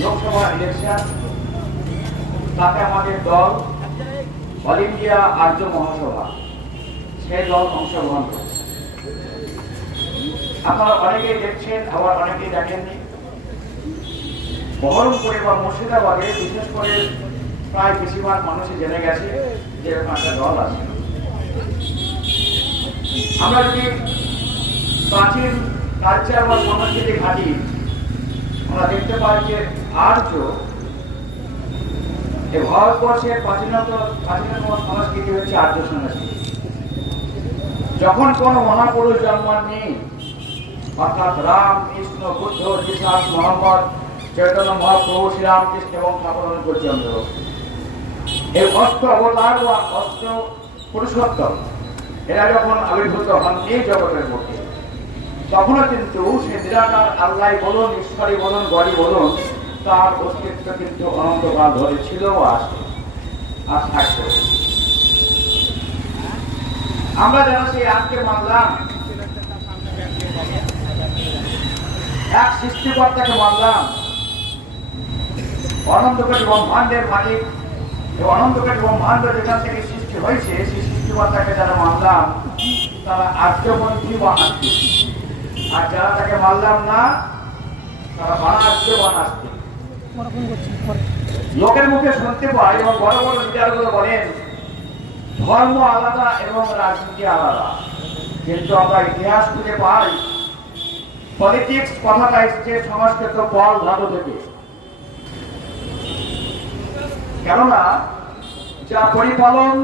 Lok Sabha election তাতে আমাদের দল, অল ইন্ডিয়া আর্য মহাসভা সেই দল অংশগ্রহণ করেছে। আপনারা অনেকেই দেখছেন, আবার অনেকেই দেখেননি। বহরমপুরে বা মুর্শিদাবাদে বিশেষ করে প্রায় বেশিরভাগ মানুষই জেনে গেছে যে এরকম একটা দল আছে। আমরা যদি প্রাচীন কালচার বা সংস্কৃতি ঘাঁটি আমরা দেখতে পাই যে আর্য ভারতবর্ষের প্রাচীনত প্রাচীনতম সংস্কৃতি হচ্ছে আর্য সংস্কৃতি। যখন কোন মহাপুরুষ জন্মাননি অর্থাৎ রাম, কৃষ্ণ, বুদ্ধ যিশাস মোহাম্মদ, চৈতন্য মহাপ্রভু, শ্রীরামকৃষ্ণ এবং ঠাকুর পর্যন্ত এই অষ্ট অবতার বা অষ্ট পুরুষোত্তম, এরা যখন আবির্ভূত হন এই জগতের মধ্যে তখনও কিন্তু সে নিরাকার আল্লাহ বলুন ঈশ্বরী বলুন গড়ি বলুন, তার অস্তিত্ব কিন্তু অনন্তকাল ধরে ছিল ও আছে, আর থাকবে। আমরা যারা সেই আজকে মানলাম, এক সৃষ্টিকর্তাকে মানলাম অনন্তকারী ব্রহ্মাণ্ডের মালিক, এই ব্রহ্মাণ্ড যেখান থেকে সৃষ্টি হয়েছে, সেই সৃষ্টিকর্তাকে যারা মানলাম, তারা আর্যপন্থী বা আস্তিক আর যারা তাকে মানলাম না, তারা বানার্য বা নাস্তিক লোকের মুখে শুনতে পাই এবং বড় বড় লিডারগুলো বলেন, ধর্ম আলাদা এবং রাজনীতি আলাদা। কিন্তু আমরা ইতিহাস খুঁজে পাই পলিটিক্স কথাটা এসছে সংস্কৃত পল ধাতু থেকে। কেননা, যা পরিপালন,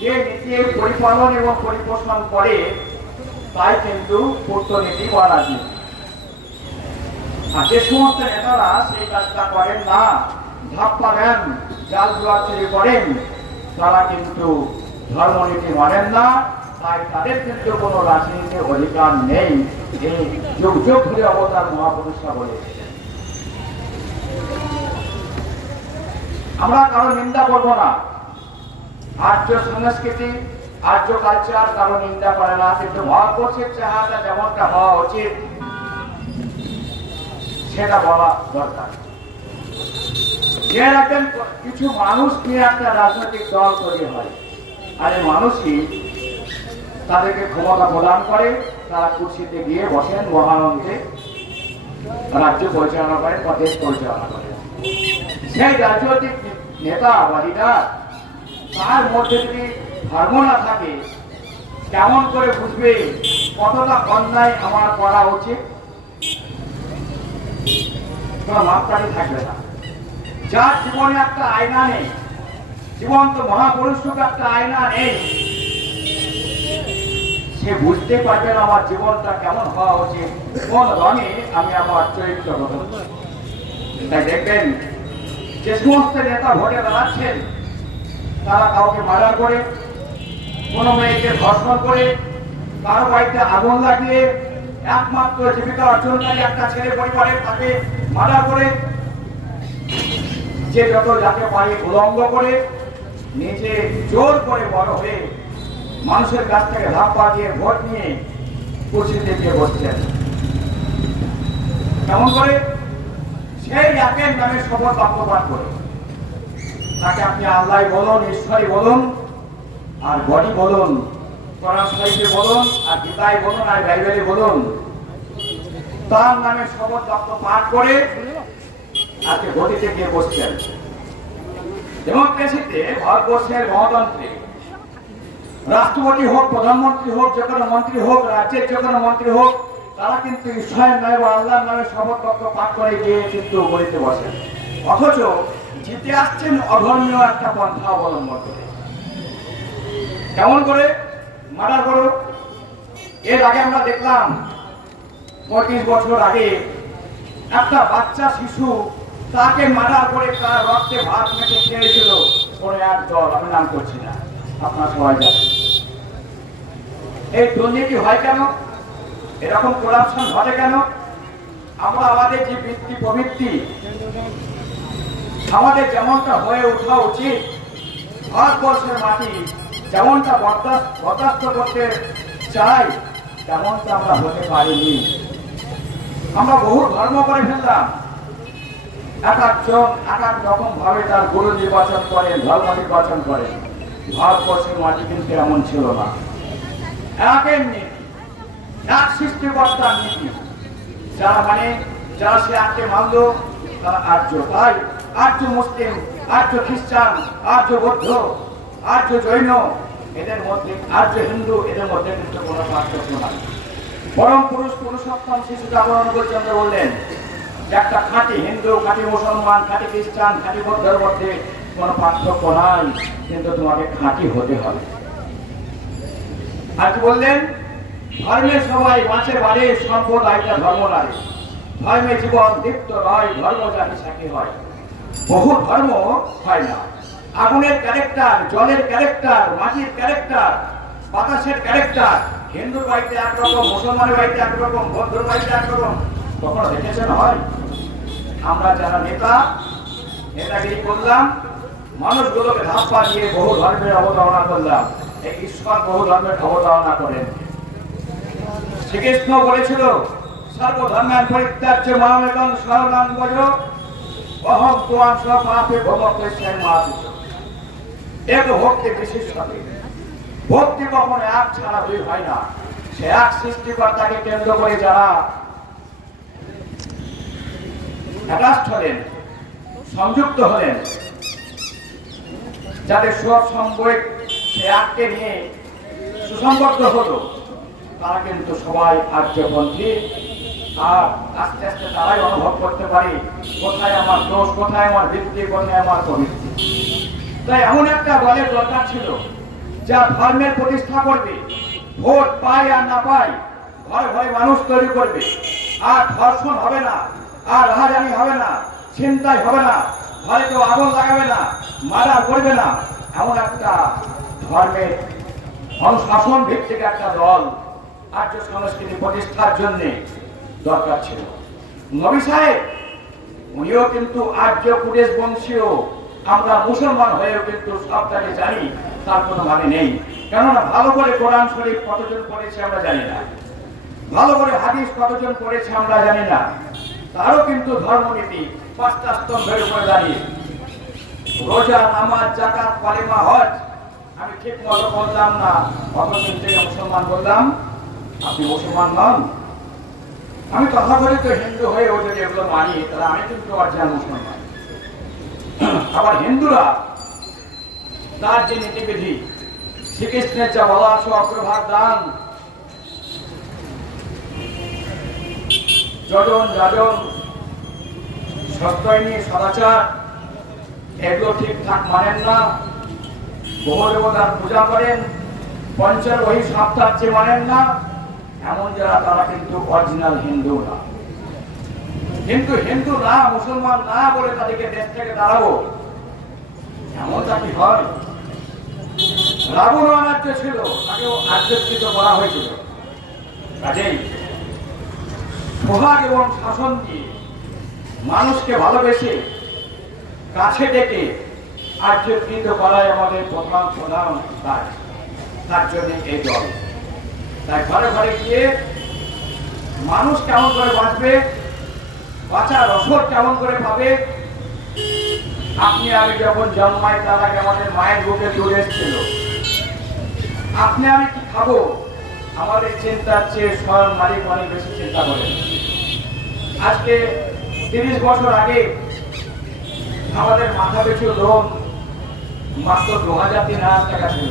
যে নীতির পরিপালন এবং পরিপোষণ করে তাই কিন্তু বা রাজনীতি আর যে সমস্ত নেতারা সেই কাজটা করেন না ধাপ্পা দেন জাল করেন, তারা কিন্তু ধর্মনীতি মানেন না, তাই তাদের কিন্তু কোনো রাজনীতির অধিকার নেই। যুগ যুগ ধরে অবতার মহাপুরুষরা বলে আমরা কারও নিন্দা করব না। আর্য সংস্কৃতি আর্য কালচার কারও নিন্দা করে না, কিন্তু যেমনটা হওয়া উচিত, সেটা বলা দরকার। কিছু মানুষ নিয়ে একটা রাজনৈতিক দল তৈরি হয়, আর এই মানুষই তাদেরকে ক্ষমতা প্রদান করে, তারা কুর্সিতে গিয়ে বসেন, মহানন্দে রাজ্য পরিচালনা করেন বা দেশ পরিচালনা করেন সেই রাজনৈতিক নেতা বা লিডার তার মধ্যে যদি ধর্ম না থাকে, কেমন করে বুঝবে, কতটা অন্যায় আমার করা উচিত? মাপকাঠি থাকবে না। যার জীবনে একটা আয়না নেই, জীবন্ত একটা আয়না নেই, সে বুঝতে পারবে না আমার জীবনটা কেমন হওয়া উচিত। কোন রঙে আমি আমার চরিত্র গঠন তাই দেখবেন, যে সমস্ত নেতা ভোটে দাঁড়াচ্ছেন তারা কাউকে মার্ডার করে কোনো মেয়েকে ধর্ষণ করে কারও বাড়িতে আগুন লাগিয়ে একমাত্র জীবিকা অর্জনকারী একটা ছেলে পরিবারে তাকে মার্ডার করে, যে যত যাকে পারে উলঙ্গ করে, নিজে জোর করে বড় হয়ে মানুষের কাছ থেকে ধাপ পা দিয়ে ভোট নিয়ে কুর্সিতে গিয়ে বসছেন কেমন করে? সেই একের নামে শপথ বাক্য পাঠ করে। তাকে আপনি আল্লাহ বলুন ঈশ্বরী বলুন আর গড়ি বলুন বলুন, আর গীতায় বলুন, আর বাইবেলে বলুন। তার নামে শপথ বাক্য পাঠ করে আজকে গদিতে গিয়ে বসছেন। ডেমোক্রেসিতে ভারতবর্ষের গণতন্ত্রে রাষ্ট্রপতি হোক, প্রধানমন্ত্রী হোক, যে কোনো মন্ত্রী হোক, রাজ্যের যে কোনো মন্ত্রী হোক, তারা কিন্তু ঈশ্বরের নামে বা আল্লাহর নামে শপথ বাক্য পাঠ করে গিয়ে কিন্তু বসেন। অথচ জিতে আসছেন অধর্মীয় একটা পন্থা অবলম্বন করে। কেমন করে মার্ডার করো? এর আগে আমরা দেখলাম পঁয়ত্রিশ বছর আগে একটা বাচ্চা শিশু তাকে মার্ডার করে তার রক্তে ভাত মেখে খেয়েছিল। কোনো এক দল, আমি নাম করছি না, আপনার সবাই জানেন। এই দুর্নীতি হয় কেন? এরকম করাপশন ঘটে কেন? আমরা আমাদের যে বৃত্তি প্রবৃত্তি, আমাদের যেমনটা হয়ে ওঠা উচিত, ভারতবর্ষের মাটি যেমনটা বরদাস্ত করতে চাই, তেমনটা আমরা হতে পারিনি। আমরা বহু ধর্ম করে ফেললাম। এক একজন, এক এক রকম ভাবে তার গুরু নির্বাচন করে, ধর্ম নির্বাচন করেন ভারতবর্ষের মাটি কিন্তু এমন ছিল না। একের নীতি, এক সৃষ্টিকর্তার নীতি। যারা মানে যারা সে আজকে মানল তারা আর্য। তাই আর্য মুসলিম, আর্য খ্রিস্টান, আর্য বৌদ্ধ আর্য জৈন, এদের মধ্যে আর্য হিন্দু, এদের মধ্যে কিন্তু কোনো পার্থক্য নাই। পরম পুরুষ পুরুষোত্তম শিশু জাগরণ চন্দ্র বললেন, যে একটা খাঁটি হিন্দু, খাঁটি মুসলমান, খাঁটি খ্রিস্টান, খাঁটি বৌদ্ধের মধ্যে কোনো পার্থক্য নাই, কিন্তু তোমাকে খাঁটি হতে হবে। আর কি বললেন? ধর্মের সবাই বাঁচে বাড়ে সম্পদ আইটা ধর্ম নারে ধর্মে জীবন দীপ্ত নয়, ধর্ম জাতি সাথী হয়। বহু ধর্ম হয় না। আগুনের ক্যারেক্টার জলের ক্যারেক্টার মাটির ক্যারেক্টার বাতাসের ক্যারেক্টার হিন্দুর বাড়িতে একরকম, মুসলমানের বাড়িতে একরকম, বৌদ্ধর বাড়িতে একরকম, কখনো দেখেছেন হয়? আমরা যারা নেতা, নেতাগিরি করলাম, মানুষগুলোকে ধাপ্পা দিয়ে বহু ধর্মের অবতারণা করলাম। এই ঈশ্বর বহু ধর্মের অবতারণা করেন। শ্রীকৃষ্ণ বলেছিল, সর্বধর্মের পরিত্যাজ্য মামেকং শরণাং বজ অহম তোয়াং সব পাপে ভমকেশ্বর মহাদিত এক ভক্তি বিশেষ হবে ভক্তি কখনো এক ছাড়া দুই হয় না। সে এক সৃষ্টিকর্তাকে কেন্দ্র করে যারা অ্যাটাচড হলেন, সংযুক্ত হলেন, যাদের সব সম্পর্ক সে এককে নিয়ে সুসংবদ্ধ হলো, তারা কিন্তু সবাই আর্যপন্থী। আর আস্তে আস্তে তারাই অনুভব করতে পারে, কোথায় আমার দোষ, কোথায় আমার ভিত্তি, কোথায় আমার প্রবৃত্তি। তাই এমন একটা দলের দরকার ছিল, যা ধর্মের প্রতিষ্ঠা করবে। ভোট পায় আর না পায় ঘরে ঘরে মানুষ তৈরি করবে। আর ধর্ষণ হবে না, আর রাহাজানি হবে না চিন্তাই হবে না ঘরে কেউ আগুন লাগাবে না মারা করবে না। এমন একটা ধর্মের অনুশাসন ভিত্তিক একটা দল আর্য সংস্কৃতি প্রতিষ্ঠার জন্য দরকার ছিল। নবী সাহেব, উনিও কিন্তু আর্য কুরেশ বংশীয় আমরা মুসলমান হয়েও কিন্তু সবটাকে জানি, তার কোনো মানে নেই। কেননা ভালো করে কোরআন শরীফ কতজন পড়েছে আমরা জানি না। ভালো করে হাদিস কতজন পড়েছে আমরা জানি না। তারও কিন্তু ধর্মনীতি পাঁচটা স্তম্ভের উপরে দাঁড়িয়ে। রোজা, নামাজ জাকাত কালিমা, হজ, আমি ঠিক মতো বললাম না অতদিন থেকে মুসলমান বললাম, আপনি মুসলমান নন। আমি তথাকথিত হিন্দু হয়ে যদি এগুলো মানি, তাহলে আমি কিন্তু অরিজিনাল মুসলমান। আবার হিন্দুরা, তার যে নীতিবিধি, শ্রীকৃষ্ণের যা বলা আছে অগ্রভাগ দান। যজন যাজন সত্যয়নী সদাচার, এগুলো ঠিকঠাক মানেন না। বহু দেবতার পূজা করেন, পঞ্চের বহি সপ্তাহ মানেন না। এমন যারা, তারা কিন্তু অরিজিনাল হিন্দু না। কিন্তু হিন্দু না, মুসলমান না বলে তাদেরকে দেশ থেকে দাঁড়াবো এমনটা কি হয় ছিল, তাকেও হয়েছিল। কাজেই এবং মানুষকে ভালোবেসে কাছে ডেকে আর্যকৃত করাই আমাদের প্রধান প্রধান কাজ। তার জন্য এই দল। তাই ঘরে ঘরে গিয়ে মানুষ কেমন করে বাঁচবে, বাঁচার রসদ কেমন করে পাবে আপনি আমি যখন জন্মাই তার আগে আমাদের মায়ের বুকে চলে এসেছিল, আপনি আমি কি খাব আমাদের চিন্তার চেয়ে স্বয়ং মালিক অনেক বেশি চিন্তা করেন আজকে তিরিশ বছর আগে আমাদের মাথা পিছু লোন মাত্র দু হাজার তিন হাজার টাকা ছিল।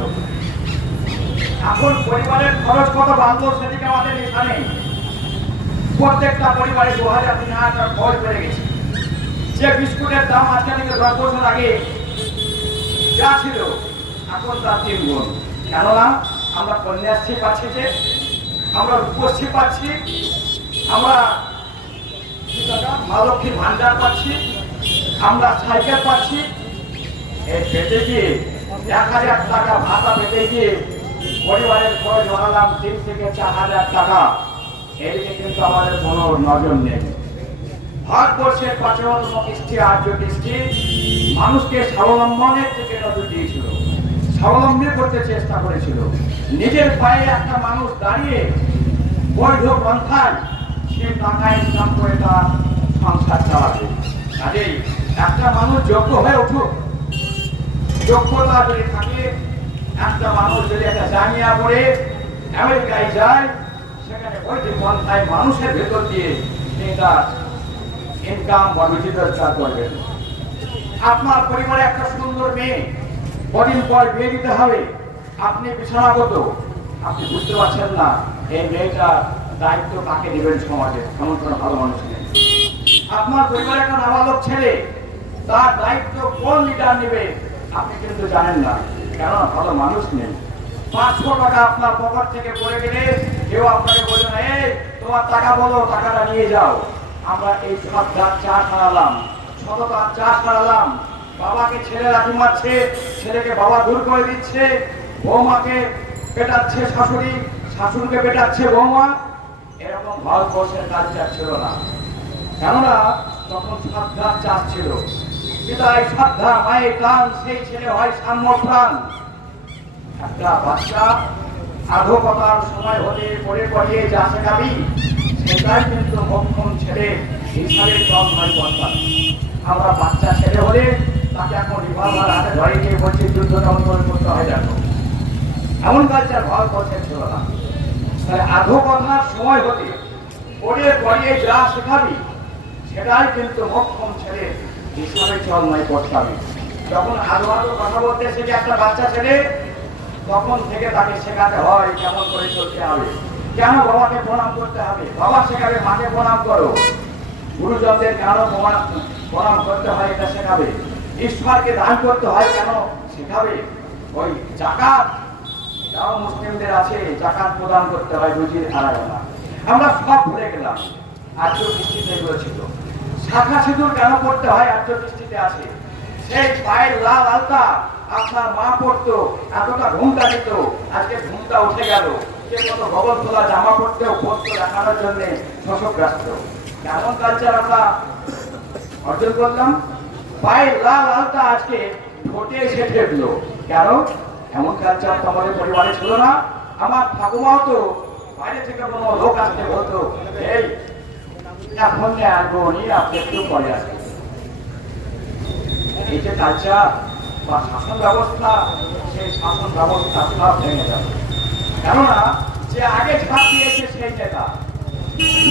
এখন পরিবারের খরচ কত বাঁধলো সেদিকে আমাদের নেই প্রত্যেকটা পরিবারে দু হাজার তিন হাজার টাকা খরচ বেড়ে গেছে। যে বিস্কুটের দাম আজকে থেকে দশ বছর আগে যা ছিল, এখন তার তিন গুণ। কেননা, আমরা কন্যাশ্রী পাচ্ছি যে, আমরা রূপশ্রী পাচ্ছি, আমরা? মা লক্ষ্মীর ভান্ডার পাচ্ছি, আমরা সাইকেল পাচ্ছি। এই পেতে গিয়ে এক হাজার টাকা ভাতা পেতে গিয়ে পরিবারের খরচ বাড়ালাম তিন থেকে চার হাজার টাকা। এদিকে কিন্তু আমাদের কোনো নজর নেই। ভারতবর্ষের প্রাচীনতম কৃষ্টি আর্য কৃষ্টি মানুষকে স্বাবলম্বনের দিকে নজর দিয়েছিল স্বাবলম্বী করতে চেষ্টা করেছিল। নিজের পায়ে একটা মানুষ দাঁড়িয়ে বৈধ পন্থায় সে টাকা ইনকাম করে তার সংসার চালাবে। কাজেই একটা মানুষ যোগ্য হয়ে উঠুক, যোগ্যতা যদি থাকে, একটা মানুষ যদি একটা জামিয়া পড়ে, আমেরিকায় যায়, সেখানে ওইটি পন্থায় মানুষের ভেতর দিয়ে তিনি তার ইনকাম বা রুজি রোজগার করবেন আপনার পরিবারে একটা সুন্দর মেয়ে, কদিন পর বিয়ে দিতে হবে। আপনি বিছানাগত। আপনি বুঝতে পারছেন না, এই মেয়েটার দায়িত্ব কাকে দেবেন সমাজে? এমন কোনো ভালো মানুষ নেই। আপনার পরিবারে একটা নাবালক ছেলে, তার দায়িত্ব কোন লিডার নেবে, আপনি কিন্তু জানেন না। কেন ভালো মানুষ নেই। পাঁচশো টাকা আপনার পকেট থেকে পড়ে গেলে কেউ আপনাকে বলবে না, এই, তোমার টাকা বলো, টাকাটা নিয়ে যাও। আমরা এই সব গাছ চা সারালাম সততা চা সারালাম বাবাকে ছেলে লাঠি মারছে, ছেলেকে বাবা দূর করে দিচ্ছে, বৌমাকে পেটাচ্ছে শাশুড়ি, শাশুড়িকে পেটাচ্ছে বৌমা। এরকম ভারতবর্ষের কালচার ছিল না। কেননা, তখন শ্রদ্ধা চাষ ছিল। পিতায় শ্রদ্ধা মায়ের টান সেই ছেলে হয় সাম্য প্রাণ। একটা বাচ্চা আধকতার সময় হলে পড়ে পড়িয়ে যা শেখাবি সেটাই কিন্তু মক্ষম ছেলে হিসাবে দল নয় কথা আমরা বাচ্চা ছেলে হলে তাকে এখন রিভলভার হাতে ধরে বলছি যুদ্ধ করে করতে হয় দেখো এমন কালচার ভারতবর্ষের ছিল না তাহলে আধকথার সময় হতে পড়ে পড়িয়ে যা শেখাবি সেটাই কিন্তু মক্ষম ছেলে হিসাবে চল নয় করতে যখন আধো আধো কথা বলতে শিখে একটা বাচ্চা ছেলে তখন থেকে তাকে শেখাতে হয় কেমন করে চলতে হবে। কেন বাবাকে প্রণাম করতে হবে? বাবা শেখাবে, মাকে প্রণাম করো। গুরুজনদের কেন প্রণাম করতে হয় এটা শেখাবে? ঈশ্বরকে দান করতে হয় কেন শেখাবে? ওই জাকাত, এটাও মুসলিমদের আছে, জাকাত প্রদান করতে হয় রুজির আড়াইনা আমরা। সব ভুলে গেলাম আর্য দৃষ্টিতে ছিল। শাখা সিঁদুর কেন করতে হয় আর্য দৃষ্টিতে আছে? সেই পায়ের লাল আলতা, আপনার মা পড়তো, এতটা ঘুমটা দিত, আজকে ঘুমটা উঠে গেল। জামা পড়তো পরিবারে ছিল না। আমার ঠাকুমাও তো বাইরে থেকে কোনো লোক আসতে বলতো, এই, এখন উনি, আপনি একটু পরে আসবেন। এই যে কালচার বা শাসন ব্যবস্থা, সেই শাসন ব্যবস্থা সব ভেঙে যাবে কেননা যে আগে ছাপ দিয়েছে সেই নেতা।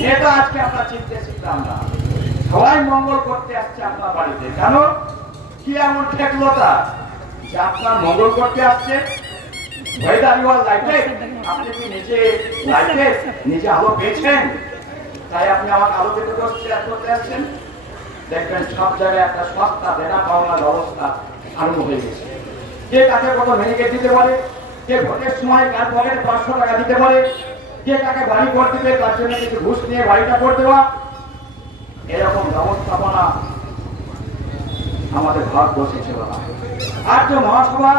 নেতা আজকে আমরা চিনতে শিখলাম না। সবাই মঙ্গল করতে আসছে আপনার বাড়িতে। কেন? কি এমন ঠেকলো তা যে আপনার মঙ্গল করতে আসছে? আপনি কি নিজে লাইটেড নিজে আলো পেয়েছেন? তাই আপনি আমার আলো পেতে করতে আসছেন? দেখবেন সব জায়গায় একটা সস্তা দেনা পাওনার ব্যবস্থা আরম্ভ হয়ে গেছে। কে কাকে কত ভেঙে দিতে পারে? কে ভোটের সময় কার পকেটে পাঁচশো টাকা দিতে পারে কে কাকে বাড়ি করে দিবে, তার জন্য কিছু ঘুষ নিয়ে বাড়িটা করে দেওয়া। এরকম ব্যবস্থাপনা আমাদের ভারতবর্ষে ছিল না। আর্য মহাসভা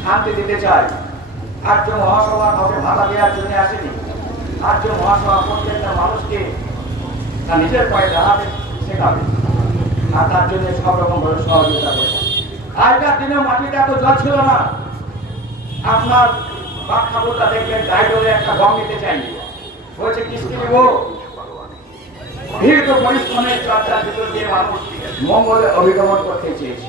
শান্তি দিতে চায়। আর্য মহাসভা কাউকে ভাতা দেওয়ার জন্য আসেনি। আর্য মহাসভা প্রত্যেকটা মানুষকে তার নিজের পায়ে দাঁড়াবে শেখাবে। আর তার জন্য সব রকম ভাবে সহযোগিতা করবে। আগেকার দিনে মাটিটা এত জল ছিল না। আপনার বাপ ঠাকুরটা দেখবেন ডাইডলে একটা গম নিতে চাইনি বলছে, কিস্তি দিব দীর্ঘ পরিশ্রমের চর্চার ভিতর দিয়ে মানুষ মঙ্গলে অভিগমন করতে চেয়েছে।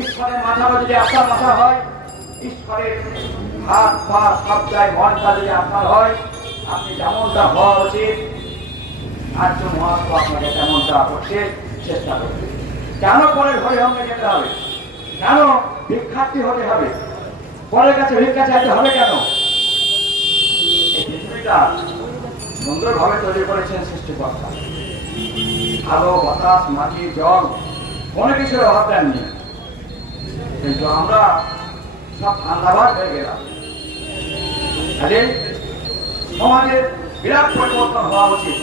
ঈশ্বরের মাথা যদি আপনার মাথা হয়, ঈশ্বরের হাত পা সব জায়গায় মনটা যদি আপনার হয়। আপনি যেমনটা হওয়া উচিত, আর্য মহাত্মা আপনাকে তেমনটা করতে চেষ্টা করবে কেন পরের ঘরে সঙ্গে যেতে হবে? কেন ভিক্ষার্থী হতে হবে? পরের কাছে ভিক্ষা চাইতে হবে কেন? এই সুন্দরভাবে তৈরি করেছেন সৃষ্টিকর্তা। আলো বাতাস, মাটি, জল, কোনো কিছুর অভাব দেননি। কিন্তু আমরা সব ধান্দাবাদ হয়ে গেলাম। সমাজের বিরাট পরিবর্তন হওয়া উচিত।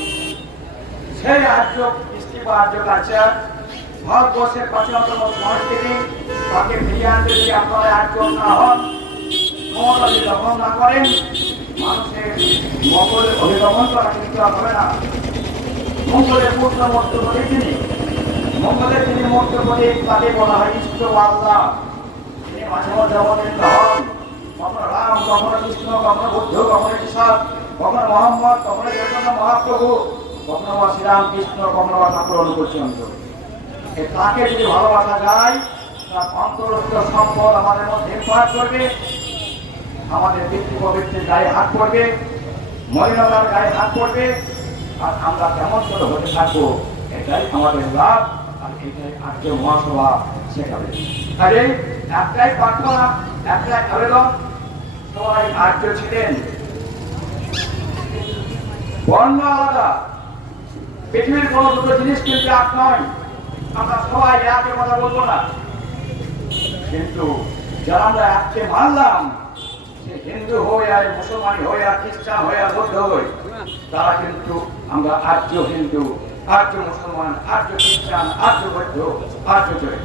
সেই আর্য, ইস্তিফা আর্য কালচার ভারতবর্ষের প্রাচীনতম সংস্কৃতি তাকে ফিরিয়ে আনতে যদি আপনারা একজন না হন, ক্ষমতা যদি দখল না করেন, মানুষের মঙ্গলের অভিগমন করা কিন্তু হবে না। মঙ্গলের পূর্ণ মধ্যপতি তিনি মঙ্গলের যিনি মধ্যপতি তাকে বলা হয় ইষ্ট আল্লাহ তিনি মাঝে মধ্যে অবতীর্ণ হন কখনো রাম, কখনো কৃষ্ণ, কখনো বুদ্ধ, কখনো ঈশ্বর, কখনো মোহাম্মদ, কখনো চৈতন্য মহাপ্রভু, কখনো বা শ্রীরাম কৃষ্ণ, কখনো বা ঠাকুর এ তাকে যদি ভালোবাসা যায়, তার অন্তরস্থ সম্পদ আমাদের মধ্যে প্রয়োগ করবে, আমাদের পিতৃ পবিত্রের গায়ে হাত পড়বে মহিলার গায়ে হাত পড়বে, আর আমরা কেমন করে হতে থাকব, এটাই আমাদের লাভ। আজকে মহাসভা একটাই প্রার্থনা, একটাই আবেদন, সবাই আর্য ছিলেন। বর্ণ আলাদা। পৃথিবীর কোনো দুটো জিনিস কিন্তু এক নয়। আমরা সবাই একে কথা বলব না। কিন্তু যারা আমরা মানলাম, সে হিন্দু হয়ে আর মুসলমান হয়ে, আর খ্রিস্টান হয়ে, আর বৌদ্ধ হয়ে, তারা কিন্তু আমরা আর্য হিন্দু। আর্য মুসলমান আর্য খ্রিস্টান আর্য বৌদ্ধ আর্য জয়।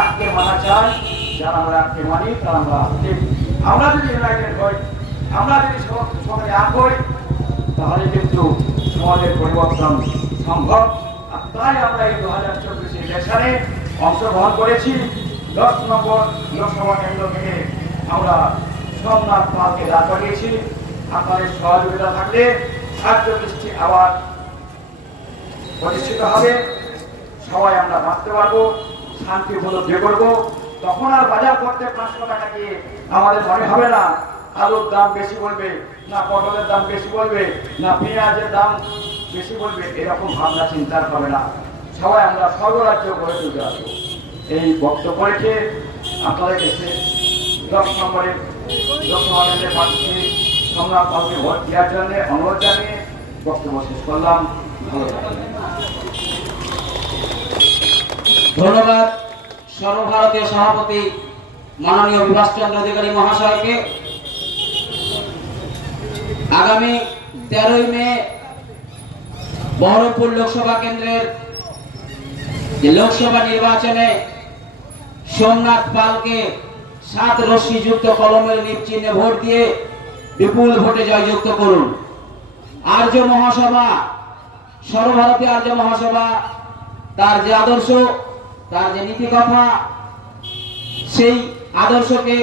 এককে মানা চাই, যারা আমরা এককে মানি, তারা আমরা আমরা যদি ইউনাইটেড হই, আমরা যদি সবাই এক হই, তাহলে কিন্তু সমাজের পরিবর্তন সম্ভব। আর তাই আমরা এই দু হাজার চব্বিশে ইলেকশনে অংশগ্রহণ করেছি। দশ নম্বর লোকসভা কেন্দ্র থেকে আমরা সোমনাথ পালকে দাঁড় করিয়েছি। আপনাদের সহযোগিতা থাকলে সাহায্য দৃষ্টি আবার প্রতিষ্ঠিত হবে, সবাই আমরা বাঁচতে পারব, শান্তি উপলব্ধি করব। তখন আর বাজার করতে পাঁচশো টাকা দিয়ে আমাদের মনে হবে না, আলুর দাম বেশি বলবে, না পটলের দাম বেশি বলবে, না পেঁয়াজের দাম বেশি বলবে, এরকম ভাবনা চিন্তার হবে না। সবাই আমরা সর্বরাজ্য গড়ে তুলতে আসব এই বক্তব্য রেখে আপনাদের কাছে দশ নম্বরে লোকসভা কেন্দ্রে পাচ্ছি সম্রাট পালকে ভোট দেওয়ার জন্য অনুরোধ জানিয়ে বক্তব্য শেষ করলাম। ভালো ধন্যবাদ সর্বভারতীয় সভাপতি মাননীয় বিভাস চন্দ্র অধিকারী মহাশয়কে। আগামী তেরোই মে বহরমপুর লোকসভা কেন্দ্রের লোকসভা নির্বাচনে সোমনাথ পালকে সাত রশ্মি যুক্ত কলমের নিপ ভোট দিয়ে বিপুল ভোটে জয়যুক্ত করুন। আর্য মহাসভা, সর্বভারতীয় আর্য মহাসভা, তার যে আদর্শ তার যে নীতি কথা সেই আদর্শকে